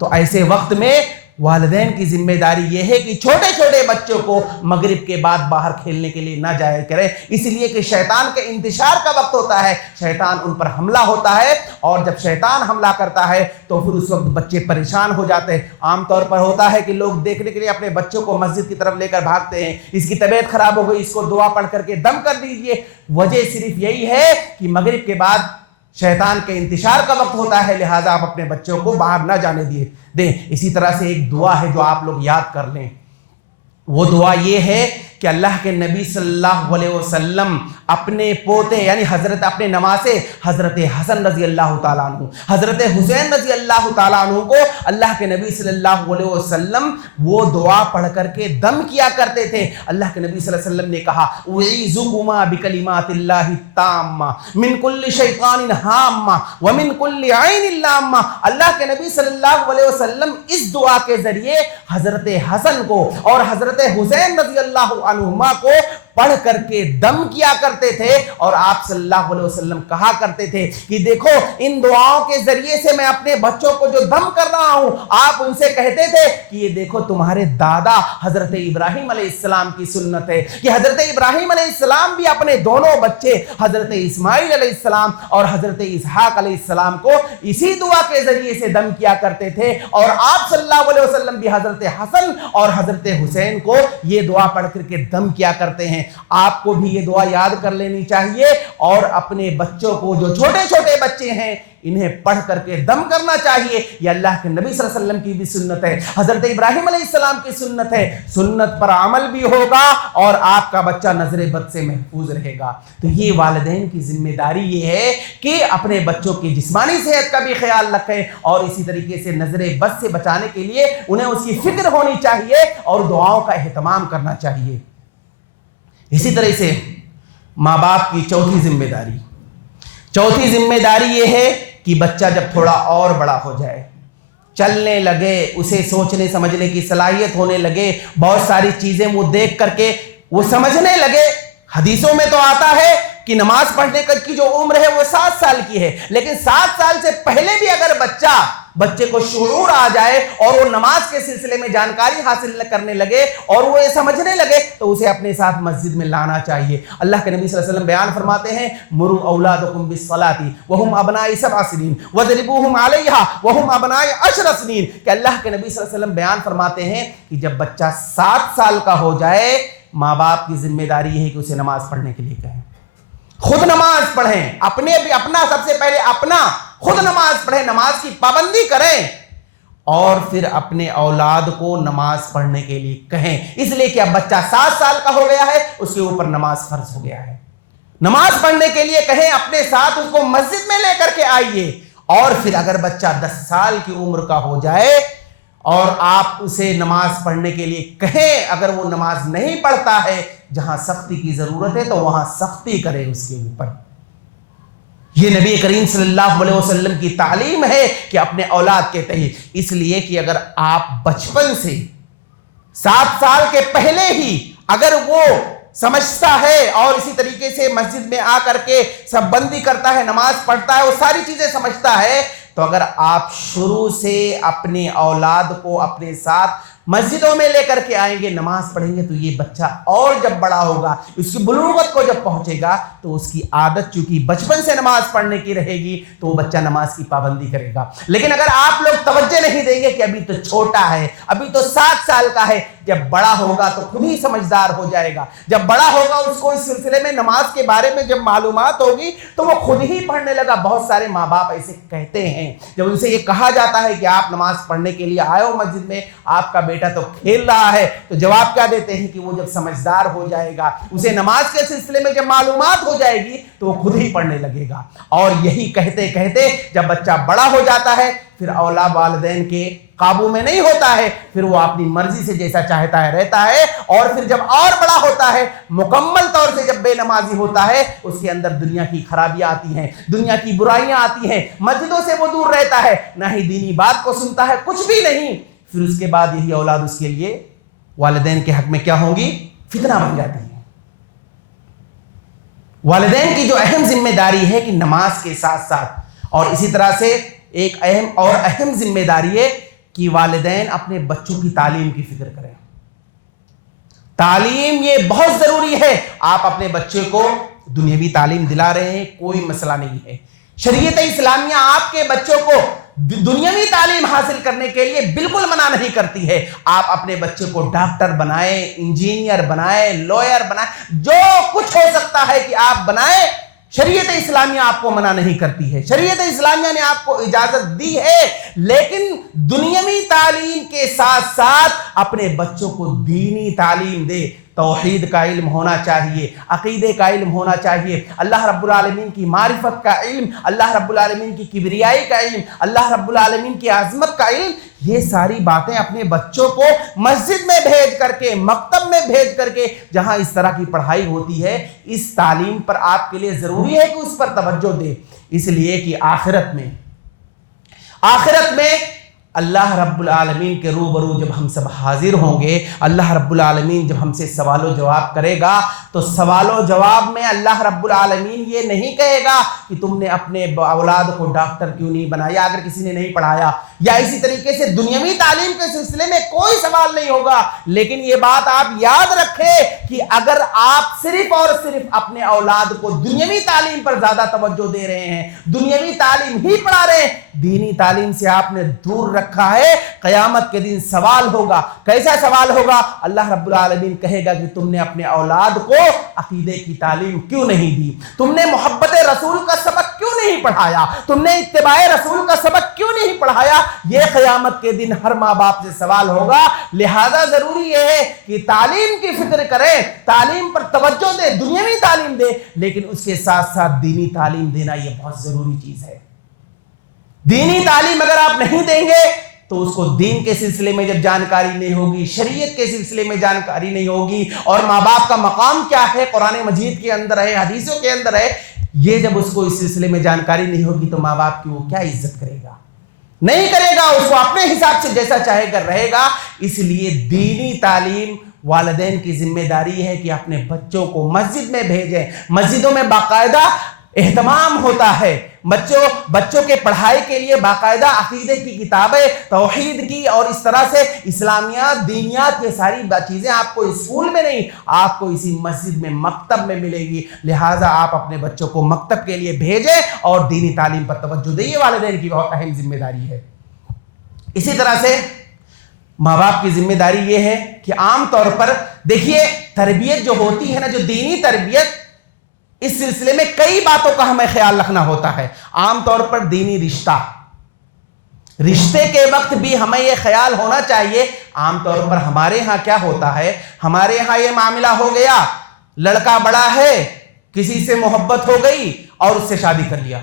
تو ایسے وقت میں والدین کی ذمہ داری یہ ہے کہ چھوٹے چھوٹے بچوں کو مغرب کے بعد باہر کھیلنے کے لیے نہ جایا کرے, اس لیے کہ شیطان کے انتشار کا وقت ہوتا ہے, شیطان ان پر حملہ ہوتا ہے, اور جب شیطان حملہ کرتا ہے تو پھر اس وقت بچے پریشان ہو جاتے ہیں. عام طور پر ہوتا ہے کہ لوگ دیکھنے کے لیے اپنے بچوں کو مسجد کی طرف لے کر بھاگتے ہیں, اس کی طبیعت خراب ہو گئی, اس کو دعا پڑھ کر کے دم کر دیجئے. وجہ صرف یہی ہے کہ مغرب کے بعد شیطان کے انتشار کا وقت ہوتا ہے, لہٰذا آپ اپنے بچوں کو باہر نہ جانے دیں. اسی طرح سے ایک دعا ہے جو آپ لوگ یاد کر لیں. وہ دعا یہ ہے کہ اللہ کے نبی صلی اللہ علیہ وسلم اپنے پوتے یعنی اپنے نواسے حضرت حسن رضی اللہ تعالیٰ عنہ, حضرت حسین رضی اللہ تعالیٰ عنہ کو اللہ کے نبی صلی اللہ علیہ وسلم وہ دعا پڑھ کر کے دم کیا کرتے تھے. اللہ کے نبی صلی اللہ علیہ وسلم نے کہا اعیذکما بکلمات اللہ التامہ من کل شیطان ہامہ ومن کل عین لامہ. اللہ کے نبی صلی اللہ علیہ وسلم اس دعا کے ذریعے حضرت حسن کو اور حضرت حسین رضی اللہ عنہما کو پڑھ کر کے دم کیا کرتے تھے, اور آپ صلی اللہ علیہ وسلم کہا کرتے تھے کہ دیکھو ان دعاؤں کے ذریعے سے میں اپنے بچوں کو جو دم کر رہا ہوں, آپ ان سے کہتے تھے کہ یہ دیکھو تمہارے دادا حضرت ابراہیم علیہ السلام کی سنت ہے کہ حضرت ابراہیم علیہ السلام بھی اپنے دونوں بچے حضرت اسماعیل علیہ السلام اور حضرت اسحاق علیہ السلام کو اسی دعا کے ذریعے سے دم کیا کرتے تھے, اور آپ صلی اللہ علیہ وسلم بھی حضرت حسن اور حضرت حسین کو یہ دعا پڑھ کر کے دم کیا کرتے ہیں. ہیں. آپ کو بھی یہ دعا یاد کر لینی چاہیے اور اپنے بچوں کو, جو چھوٹے چھوٹے بچے ہیں, انہیں پڑھ کر کے دم کرنا چاہیے. یہ اللہ کے نبی صلی اللہ علیہ وسلم کی بھی سنت ہے, حضرت ابراہیم علیہ السلام کی سنت ہے. سنت پر عمل بھی ہوگا اور آپ کا بچہ نظر بد سے محفوظ رہے گا. تو یہ والدین کی ذمہ داری یہ ہے کہ اپنے بچوں کی جسمانی صحت کا بھی خیال رکھیں اور اسی طریقے سے نظر بد سے بچانے کے لیے انہیں اس کی فکر ہونی چاہیے اور دعاؤں کا اہتمام کرنا چاہیے. اسی طرح سے ماں باپ کی چوتھی ذمہ داری یہ ہے کہ بچہ جب تھوڑا اور بڑا ہو جائے, چلنے لگے, اسے سوچنے سمجھنے کی صلاحیت ہونے لگے, بہت ساری چیزیں وہ دیکھ کر کے وہ سمجھنے لگے. حدیثوں میں تو آتا ہے کہ نماز پڑھنے کی جو عمر ہے وہ 7 سال کی ہے, لیکن 7 سال سے پہلے بھی اگر بچے کو شعور آ جائے اور وہ نماز کے سلسلے میں جانکاری حاصل کرنے لگے اور وہ یہ سمجھنے لگے تو اسے اپنے ساتھ مسجد میں لانا چاہیے. اللہ کے نبی صلی اللہ علیہ وسلم بیان فرماتے ہیں, مروا اولادکم بالصلاۃ وهم ابناء 7 سنین واضربوهم علیہا وهم ابناء 10 سنین. کہ اللہ کے نبی صلی اللہ علیہ وسلم بیان فرماتے ہیں کہ جب بچہ 7 سال کا ہو جائے, ماں باپ کی ذمہ داری یہ ہے کہ اسے نماز پڑھنے کے لیے کہیں, خود نماز پڑھیں, اپنا سب سے پہلے اپنا خود نماز پڑھیں, نماز کی پابندی کریں اور پھر اپنے اولاد کو نماز پڑھنے کے لیے کہیں. اس لیے کہ اب بچہ 7 سال کا ہو گیا ہے, اس کے اوپر نماز فرض ہو گیا ہے. نماز پڑھنے کے لیے کہیں, اپنے ساتھ اس کو مسجد میں لے کر کے آئیے. اور پھر اگر بچہ 10 سال کی عمر کا ہو جائے اور آپ اسے نماز پڑھنے کے لیے کہیں, اگر وہ نماز نہیں پڑھتا ہے, جہاں سختی کی ضرورت ہے تو وہاں سختی کرے اس کے اوپر. یہ نبی کریم صلی اللہ علیہ وسلم کی تعلیم ہے کہ اپنے اولاد کے تحت. اس لیے کہ اگر آپ بچپن سے 7 سال کے پہلے ہی اگر وہ سمجھتا ہے اور اسی طریقے سے مسجد میں آ کر کے سب بندی کرتا ہے, نماز پڑھتا ہے, وہ ساری چیزیں سمجھتا ہے, تو اگر آپ شروع سے اپنے اولاد کو اپنے ساتھ مسجدوں میں لے کر کے آئیں گے, نماز پڑھیں گے, تو یہ بچہ اور جب بڑا ہوگا, اس کی بلوغت کو جب پہنچے گا تو اس کی عادت چونکہ بچپن سے نماز پڑھنے کی رہے گی تو وہ بچہ نماز کی پابندی کرے گا. لیکن اگر آپ لوگ توجہ نہیں دیں گے کہ ابھی تو چھوٹا ہے, ابھی تو 7 سال کا ہے, جب بڑا ہوگا تو خود ہی سمجھدار ہو جائے گا. جب بڑا ہوگا اس کو اس سلسلے میں نماز کے بارے میں جب معلومات ہوگی تو وہ خود ہی پڑھنے لگا. بہت سارے ماں باپ ایسے کہتے ہیں, جب ان سے یہ کہا جاتا ہے کہ آپ نماز پڑھنے کے لیے آئے ہو مسجد میں, آپ کا بیٹا تو کھیل رہا ہے, تو جواب کیا دیتے ہیں کہ وہ جب سمجھدار ہو جائے گا, اسے نماز کے سلسلے میں جب معلومات ہو جائے گی تو وہ خود ہی پڑھنے لگے گا. اور یہی کہتے کہتے جب بچہ بڑا ہو جاتا ہے, پھر اولاد والدین کے قابو میں نہیں ہوتا ہے, پھر وہ اپنی مرضی سے جیسا چاہتا ہے رہتا ہے. اور پھر جب اور بڑا ہوتا ہے, مکمل طور سے جب بے نمازی ہوتا ہے, اس کے اندر دنیا کی خرابیاں آتی ہیں, دنیا کی برائیاں آتی ہیں, مسجدوں سے وہ دور رہتا ہے, نہ ہی دینی بات کو سنتا ہے, کچھ بھی نہیں. پھر اس کے بعد یہی اولاد اس کے لیے والدین کے حق میں کیا ہوں گی, فتنہ بن جاتی ہے. والدین کی جو اہم ذمہ داری ہے کہ نماز کے ساتھ ساتھ, اور اسی طرح سے ایک اہم ذمہ داری ہے کہ والدین اپنے بچوں کی تعلیم کی فکر کریں. تعلیم یہ بہت ضروری ہے. آپ اپنے بچے کو دنیاوی تعلیم دلا رہے ہیں, کوئی مسئلہ نہیں ہے. شریعت اسلامیہ آپ کے بچوں کو دنیاوی تعلیم حاصل کرنے کے لیے بالکل منع نہیں کرتی ہے. آپ اپنے بچے کو ڈاکٹر بنائیں, انجینئر بنائیں, لوئر بنائیں, جو کچھ ہو سکتا ہے کہ آپ بنائیں, شریعت اسلامیہ آپ کو منع نہیں کرتی ہے. شریعت اسلامیہ نے آپ کو اجازت دی ہے, لیکن دنیاوی تعلیم کے ساتھ ساتھ اپنے بچوں کو دینی تعلیم دے. توحید کا علم ہونا چاہیے, عقیدے کا علم ہونا چاہیے, اللہ رب العالمین کی معرفت کا علم, اللہ رب العالمین کی کبریائی کا علم, اللہ رب العالمین کی عظمت کا علم. یہ ساری باتیں اپنے بچوں کو مسجد میں بھیج کر کے, مکتب میں بھیج کر کے, جہاں اس طرح کی پڑھائی ہوتی ہے, اس تعلیم پر آپ کے لیے ضروری ہے کہ اس پر توجہ دے. اس لیے کہ آخرت میں اللہ رب العالمین کے روبرو جب ہم سب حاضر ہوں گے, اللہ رب العالمین جب ہم سے سوال و جواب کرے گا, تو سوال و جواب میں اللہ رب العالمین یہ نہیں کہے گا کہ تم نے اپنے اولاد کو ڈاکٹر کیوں نہیں بنایا اگر کسی نے نہیں پڑھایا, یا اسی طریقے سے دنیاوی تعلیم کے سلسلے میں کوئی سوال نہیں ہوگا. لیکن یہ بات آپ یاد رکھیں کہ اگر آپ صرف اور صرف اپنے اولاد کو دنیاوی تعلیم پر زیادہ توجہ دے رہے ہیں, دنیاوی تعلیم ہی پڑھا رہے ہیں, دینی تعلیم سے آپ نے دور رکھا ہے, قیامت کے دن سوال ہوگا. کیسا سوال ہوگا؟ اللہ رب العالمین کہے گا کہ تم نے اپنے اولاد کو عقیدے کی تعلیم کیوں نہیں دی, تم نے محبت رسول کا سبق کیوں نہیں پڑھایا, تم نے اتباع رسول کا سبق کیوں نہیں پڑھایا. یہ قیامت کے دن ہر ماں باپ سے سوال ہوگا. لہذا ضروری یہ ہے کہ تعلیم کی فکر کریں, تعلیم پر توجہ دے, دنیاوی تعلیم دے, لیکن اس کے ساتھ ساتھ دینی تعلیم دینا یہ بہت ضروری چیز ہے. دینی تعلیم اگر آپ نہیں دیں گے تو اس کو دین کے سلسلے میں جب جانکاری نہیں ہوگی, شریعت کے سلسلے میں جانکاری نہیں ہوگی, اور ماں باپ کا مقام کیا ہے قرآن مجید کے اندر ہے, حدیثوں کے اندر ہے, یہ جب اس کو اس سلسلے میں جانکاری نہیں ہوگی تو ماں باپ کی وہ کیا عزت کرے گا؟ نہیں کرے گا. اس کو اپنے حساب سے جیسا چاہے کر رہے گا. اس لیے دینی تعلیم والدین کی ذمہ داری ہے کہ اپنے بچوں کو مسجد میں بھیجیں. مسجدوں میں باقاعدہ اہتمام ہوتا ہے, بچوں کے پڑھائی کے لیے باقاعدہ عقیدے کی کتابیں, توحید کی اور اس طرح سے اسلامیات, دینیات, یہ ساری چیزیں آپ کو اسکول میں نہیں, آپ کو اسی مسجد میں, مکتب میں ملے گی. لہٰذا آپ اپنے بچوں کو مکتب کے لیے بھیجیں اور دینی تعلیم پر توجہ دیں. یہ والدین کی بہت اہم ذمہ داری ہے. اسی طرح سے ماں باپ کی ذمہ داری یہ ہے کہ عام طور پر دیکھیے تربیت جو ہوتی ہے نا, جو دینی تربیت, اس سلسلے میں کئی باتوں کا ہمیں خیال رکھنا ہوتا ہے. عام طور پر دینی رشتے کے وقت بھی ہمیں یہ خیال ہونا چاہیے. عام طور پر ہمارے ہاں کیا ہوتا ہے, ہمارے ہاں یہ معاملہ ہو گیا, لڑکا بڑا ہے, کسی سے محبت ہو گئی اور اس سے شادی کر لیا.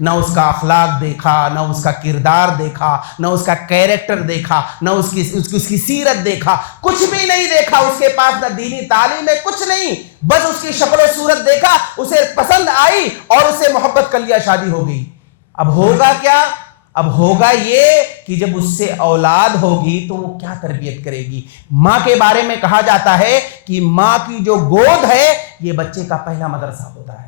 نہ اس کا اخلاق دیکھا, نہ اس کا کردار دیکھا, نہ اس کا کیریکٹر دیکھا, نہ اس کی سیرت دیکھا, کچھ بھی نہیں دیکھا. اس کے پاس نہ دینی تعلیم ہے, کچھ نہیں, بس اس کی شکل و صورت دیکھا, اسے پسند آئی اور اس سے محبت کر لیا, شادی ہو گئی. اب ہوگا کیا؟ اب ہوگا یہ کہ جب اس سے اولاد ہوگی تو وہ کیا تربیت کرے گی. ماں کے بارے میں کہا جاتا ہے کہ ماں کی جو گود ہے یہ بچے کا پہلا مدرسہ ہوتا ہے.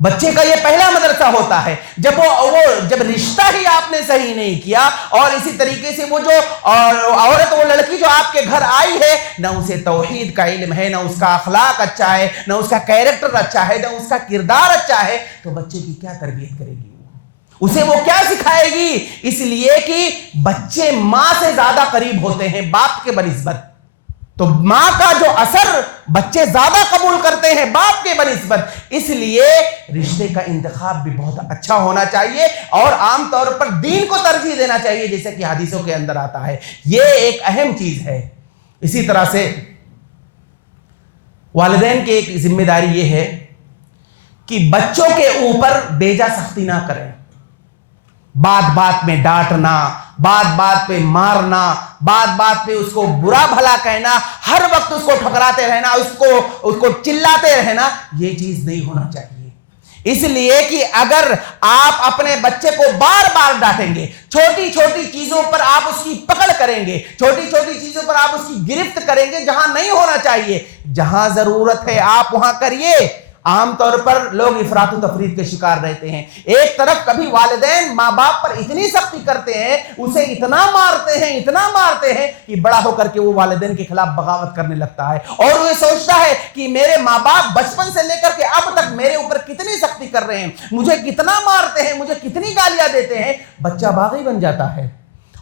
بچے کا یہ پہلا مدرسہ ہوتا ہے. جب رشتہ ہی آپ نے صحیح نہیں کیا, اور اسی طریقے سے وہ جو عورت, وہ لڑکی جو آپ کے گھر آئی ہے, نہ اسے توحید کا علم ہے, نہ اس کا اخلاق اچھا ہے, نہ اس کا کیریکٹر اچھا ہے, نہ اس کا کردار اچھا ہے, تو بچے کی کیا تربیت کرے گی؟ اسے وہ کیا سکھائے گی؟ اس لیے کہ بچے ماں سے زیادہ قریب ہوتے ہیں باپ کے بنسبت. تو ماں کا جو اثر بچے زیادہ قبول کرتے ہیں باپ کے بنسبت. اس لیے رشتے کا انتخاب بھی بہت اچھا ہونا چاہیے, اور عام طور پر دین کو ترجیح دینا چاہیے, جیسے کہ حدیثوں کے اندر آتا ہے. یہ ایک اہم چیز ہے. اسی طرح سے والدین کی ایک ذمہ داری یہ ہے کہ بچوں کے اوپر بیجا سختی نہ کریں. بات بات میں ڈانٹنا, بات بات پہ مارنا, بات بات پہ اس کو برا بھلا کہنا, ہر وقت اس کو ٹھکراتے رہنا, اس کو چلاتے رہنا, یہ چیز نہیں ہونا چاہیے. اس لیے کہ اگر آپ اپنے بچے کو بار بار ڈانٹیں گے, چھوٹی چھوٹی چیزوں پر آپ اس کی پکڑ کریں گے, چھوٹی چھوٹی چیزوں پر آپ اس کی گرفت کریں گے, جہاں نہیں ہونا چاہیے, جہاں ضرورت ہے آپ وہاں کریے. عام طور پر لوگ افراط و تفریط کے شکار رہتے ہیں. ایک طرف کبھی والدین ماں باپ پر اتنی سختی کرتے ہیں, اسے اتنا مارتے ہیں کہ بڑا ہو کر کے وہ والدین کے خلاف بغاوت کرنے لگتا ہے, اور وہ سوچتا ہے کہ میرے ماں باپ بچپن سے لے کر کے اب تک میرے اوپر کتنی سختی کر رہے ہیں, مجھے کتنا مارتے ہیں, مجھے کتنی گالیاں دیتے ہیں. بچہ باغی بن جاتا ہے.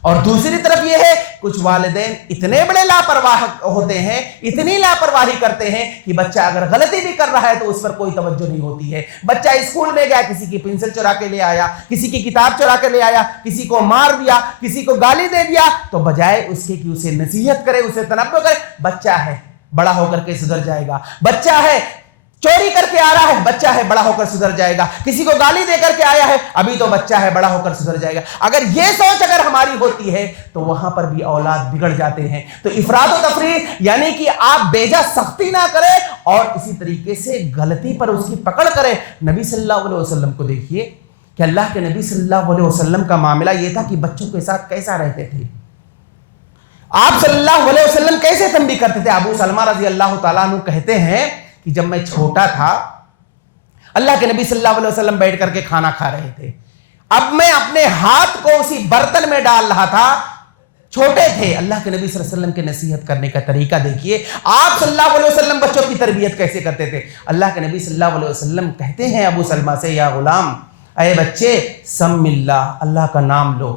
اور دوسری طرف یہ ہے, کچھ والدین اتنے بڑے لاپرواہ ہوتے ہیں, اتنی لاپرواہی کرتے ہیں کہ بچہ اگر غلطی بھی کر رہا ہے تو اس پر کوئی توجہ نہیں ہوتی ہے. بچہ اسکول میں گیا, کسی کی پنسل چرا کے لے آیا, کسی کی کتاب چرا کے لے آیا, کسی کو مار دیا, کسی کو گالی دے دیا, تو بجائے اس کے کہ اسے نصیحت کرے, اسے تنبہ کرے, بچہ ہے بڑا ہو کر کے سدھر جائے گا, بچہ ہے چوری کر کے آ رہا ہے, بچہ ہے بڑا ہو کر سدھر جائے گا, کسی کو گالی دے کر کے آیا ہے, ابھی تو بچہ ہے بڑا ہو کر سدھر جائے گا. اگر یہ سوچ اگر ہماری ہوتی ہے تو وہاں پر بھی اولاد بگڑ جاتے ہیں. تو افراط و تفریط یعنی کہ آپ بیجا سختی نہ کریں, اور اسی طریقے سے غلطی پر اس کی پکڑ کریں. نبی صلی اللہ علیہ وسلم کو دیکھیے کہ اللہ کے نبی صلی اللہ علیہ وسلم کا معاملہ یہ تھا کہ بچوں کے ساتھ کیسا رہتے تھے, آپ صلی اللہ علیہ وسلم کیسے تنبیہ کرتے تھے. ابو سلمہ رضی اللہ تعالیٰ عنہ کہتے ہیں کہ جب میں چھوٹا تھا, اللہ کے نبی صلی اللہ علیہ وسلم بیٹھ کر کے کھانا کھا رہے تھے, اب میں اپنے ہاتھ کو اسی برتن میں ڈال رہا تھا, چھوٹے تھے. اللہ کے نبی صلی اللہ علیہ وسلم کے نصیحت کرنے کا طریقہ دیکھیے, آپ صلی اللہ علیہ وسلم بچوں کی تربیت کیسے کرتے تھے. اللہ کے نبی صلی اللہ علیہ وسلم کہتے ہیں ابو سلمہ سے, یا غلام, اے بچے, سم اللہ, اللہ کا نام لو,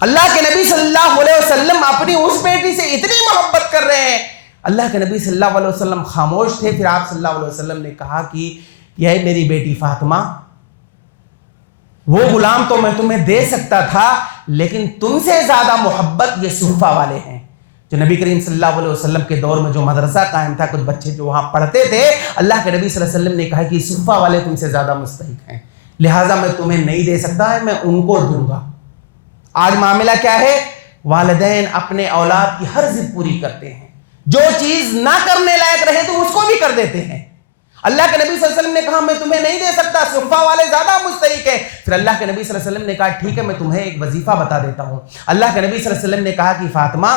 اللہ کے نبی صلی اللہ علیہ وسلم اپنی اس بیٹی سے اتنی محبت کر رہے ہیں، اللہ کے نبی صلی اللہ علیہ وسلم خاموش تھے. پھر آپ صلی اللہ علیہ وسلم نے کہا کہ یہ میری بیٹی فاطمہ، وہ غلام تو میں تمہیں دے سکتا تھا، لیکن تم سے زیادہ محبت یہ صفہ والے ہیں. جو نبی کریم صلی اللہ علیہ وسلم کے دور میں جو مدرسہ قائم تھا، کچھ بچے جو وہاں پڑھتے تھے، اللہ کے نبی صلی اللہ علیہ وسلم نے کہا کہ صفہ والے تم سے زیادہ مستحق ہیں، لہٰذا میں تمہیں نہیں دے سکتا ہے، میں ان کو دوں گا. آج معاملہ کیا ہے؟ والدین اپنے اولاد کی ہر ضد پوری کرتے ہیں، جو چیز نہ کرنے لائق رہے تو اس کو بھی کر دیتے ہیں. اللہ کے نبی صلی اللہ علیہ وسلم نے کہا میں تمہیں نہیں دے سکتا، صفہ والے زیادہ مستحق ہیں. پھر اللہ کے نبی صلی اللہ علیہ وسلم نے کہا ٹھیک ہے، میں تمہیں ایک وظیفہ بتا دیتا ہوں. اللہ کے نبی صلی اللہ علیہ وسلم نے کہا کہ فاطمہ،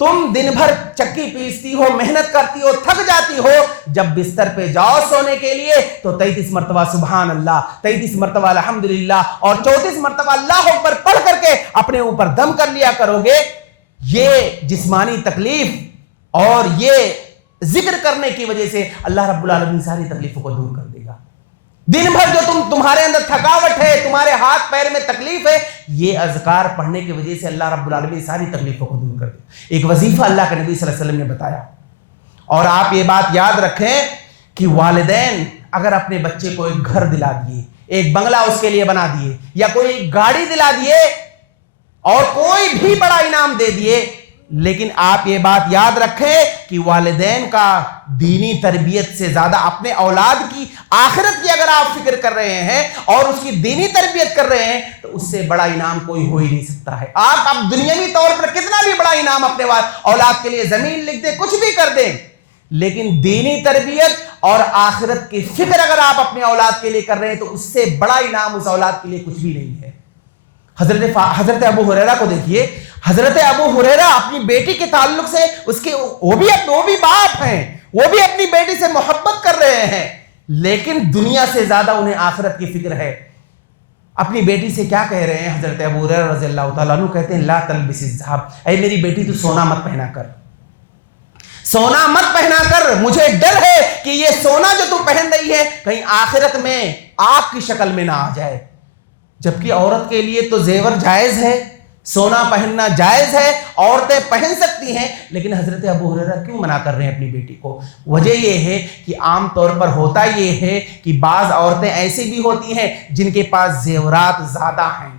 تم دن بھر چکی پیستی ہو، محنت کرتی ہو، تھک جاتی ہو، جب بستر پہ جاؤ سونے کے لیے تو 33 مرتبہ سبحان اللہ، 33 مرتبہ الحمدللہ اور 34 مرتبہ اللہ اکبر پڑھ کر کے اپنے اوپر دم کر لیا کرو گے. یہ جسمانی تکلیف اور یہ ذکر کرنے کی وجہ سے اللہ رب العالمین ساری تکلیفوں کو دور کر دے گا. دن بھر جو تمہارے اندر تھکاوٹ ہے، تمہارے ہاتھ پیر میں تکلیف ہے، یہ اذکار پڑھنے کی وجہ سے اللہ رب العالمین ساری تکلیفوں کو دور کر دے. ایک وظیفہ اللہ کے نبی صلی اللہ علیہ وسلم نے بتایا. اور آپ یہ بات یاد رکھیں کہ والدین اگر اپنے بچے کو ایک گھر دلا دیے، ایک بنگلہ اس کے لیے بنا دیے، یا کوئی گاڑی دلا دیے اور کوئی بھی بڑا انعام دے دیے، لیکن آپ یہ بات یاد رکھیں کہ والدین کا دینی تربیت سے زیادہ اپنے اولاد کی آخرت کی اگر آپ فکر کر رہے ہیں اور اس کی دینی تربیت کر رہے ہیں تو اس سے بڑا انعام کوئی ہو ہی نہیں سکتا ہے. آپ اب دنیاوی طور پر کتنا بھی بڑا انعام اپنے اولاد کے لیے زمین لکھ دیں، کچھ بھی کر دیں، لیکن دینی تربیت اور آخرت کی فکر اگر آپ اپنے اولاد کے لیے کر رہے ہیں تو اس سے بڑا انعام اس اولاد کے لیے کچھ بھی نہیں ہے. حضرت ابو ہریرہ کو دیکھیے. حضرت ابو ہریرہ اپنی بیٹی کے تعلق سے وہ بھی باپ ہیں، وہ بھی اپنی بیٹی سے محبت کر رہے ہیں، لیکن دنیا سے زیادہ انہیں آخرت کی فکر ہے. اپنی بیٹی سے کیا کہہ رہے ہیں حضرت ابو ہریرہ رضی اللہ تعالیٰ عنہ؟ کہتے ہیں لا تلبس الذهب، اے میری بیٹی تو سونا مت پہنا کر، سونا مت پہنا کر، مجھے ڈر ہے کہ یہ سونا جو تم پہن رہی ہے کہیں آخرت میں آگ کی شکل میں نہ آ جائے. جبکہ عورت کے لیے تو زیور جائز ہے، سونا پہننا جائز ہے، عورتیں پہن سکتی ہیں، لیکن حضرت ابو ہریرہ کیوں منع کر رہے ہیں اپنی بیٹی کو؟ وجہ یہ ہے کہ عام طور پر ہوتا یہ ہے کہ بعض عورتیں ایسی بھی ہوتی ہیں جن کے پاس زیورات زیادہ ہیں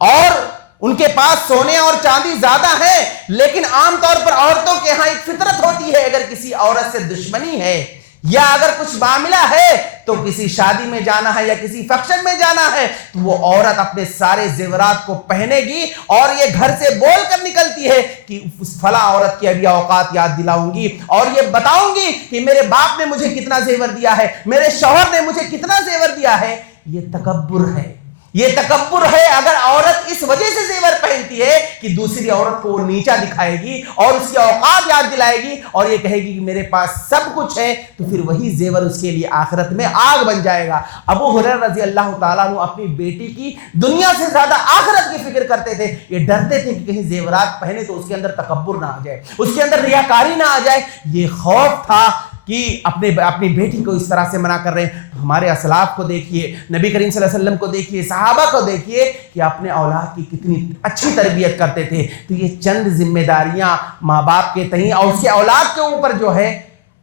اور ان کے پاس سونے اور چاندی زیادہ ہیں، لیکن عام طور پر عورتوں کے ہاں ایک فطرت ہوتی ہے، اگر کسی عورت سے دشمنی ہے یا اگر کچھ معاملہ ہے تو کسی شادی میں جانا ہے یا کسی فنکشن میں جانا ہے تو وہ عورت اپنے سارے زیورات کو پہنے گی اور یہ گھر سے بول کر نکلتی ہے کہ اس فلاں عورت کی ابھی اوقات یاد دلاؤں گی اور یہ بتاؤں گی کہ میرے باپ نے مجھے کتنا زیور دیا ہے، میرے شوہر نے مجھے کتنا زیور دیا ہے. یہ تکبر ہے، یہ تکبر ہے. اگر عورت اس وجہ سے زیور پہنتی ہے کہ دوسری عورت کو وہ نیچا دکھائے گی اور اس کی اوقات یاد دلائے گی اور یہ کہے گی کہ میرے پاس سب کچھ ہے، تو پھر وہی زیور اس کے لیے آخرت میں آگ بن جائے گا. ابو ہریرہ رضی اللہ تعالیٰ عنہ اپنی بیٹی کی دنیا سے زیادہ آخرت کی فکر کرتے تھے. یہ ڈرتے تھے کہ کہیں زیورات پہنے تو اس کے اندر تکبر نہ آ جائے، اس کے اندر ریاکاری نہ آ جائے. یہ خوف تھا کہ اپنی بیٹی کو اس طرح سے منع کر رہے ہیں. ہمارے اسلاف کو دیکھیے، نبی کریم صلی اللہ علیہ وسلم کو دیکھیے، صحابہ کو دیکھیے کہ اپنے اولاد کی کتنی اچھی تربیت کرتے تھے. تو یہ چند ذمہ داریاں ماں باپ کے تئیں اور اس کے اولاد کے اوپر جو ہے،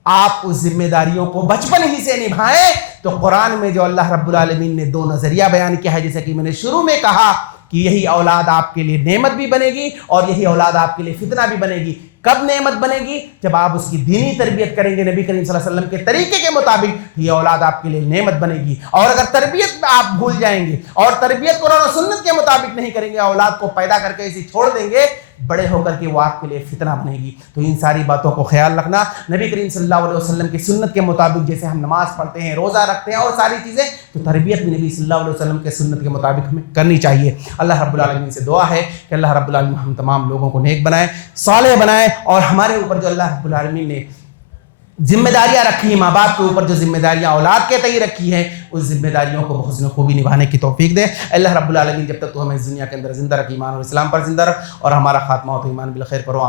آپ اس ذمہ داریوں کو بچپن ہی سے نبھائیں. تو قرآن میں جو اللہ رب العالمین نے دو نظریہ بیان کیا ہے، جیسے کہ میں نے شروع میں کہا کہ یہی اولاد آپ کے لیے نعمت بھی بنے گی اور یہی اولاد آپ کے لیے فتنہ بھی بنے گی. کب نعمت بنے گی؟ جب آپ اس کی دینی تربیت کریں گے نبی کریم صلی اللہ علیہ وسلم کے طریقے کے مطابق، یہ اولاد آپ کے لیے نعمت بنے گی. اور اگر تربیت میں آپ بھول جائیں گے اور تربیت قرآن و سنت کے مطابق نہیں کریں گے، اولاد کو پیدا کر کے ایسی چھوڑ دیں گے، بڑے ہو کر کے وہ آپ کے لیے فتنہ بنے گی. تو ان ساری باتوں کو خیال رکھنا. نبی کریم صلی اللہ علیہ وسلم کی سنت کے مطابق جیسے ہم نماز پڑھتے ہیں، روزہ رکھتے ہیں اور ساری چیزیں، تو تربیت بھی نبی صلی اللہ علیہ وسلم کے سنت کے مطابق ہمیں کرنی چاہیے. اللہ رب العالمین سے دعا ہے کہ اللہ رب العالمین ہم تمام لوگوں کو نیک بنائے، صالح بنائے، اور ہمارے اوپر جو اللہ رب العالمین نے ذمہ داریاں رکھی ہیں، ماں باپ کے اوپر جو ذمہ داریاں اولاد کے تئیں رکھی ہیں، اس ذمہ داریوں کو بحسن خوبی نبھانے کی توفیق دے. اللہ رب العالمین جب تک تو ہمیں اس دنیا کے اندر زندہ رکھ، ایمان اور اسلام پر زندہ رکھ، اور ہمارا خاتمہ ہو تو ایمان بالخیر پر ہو.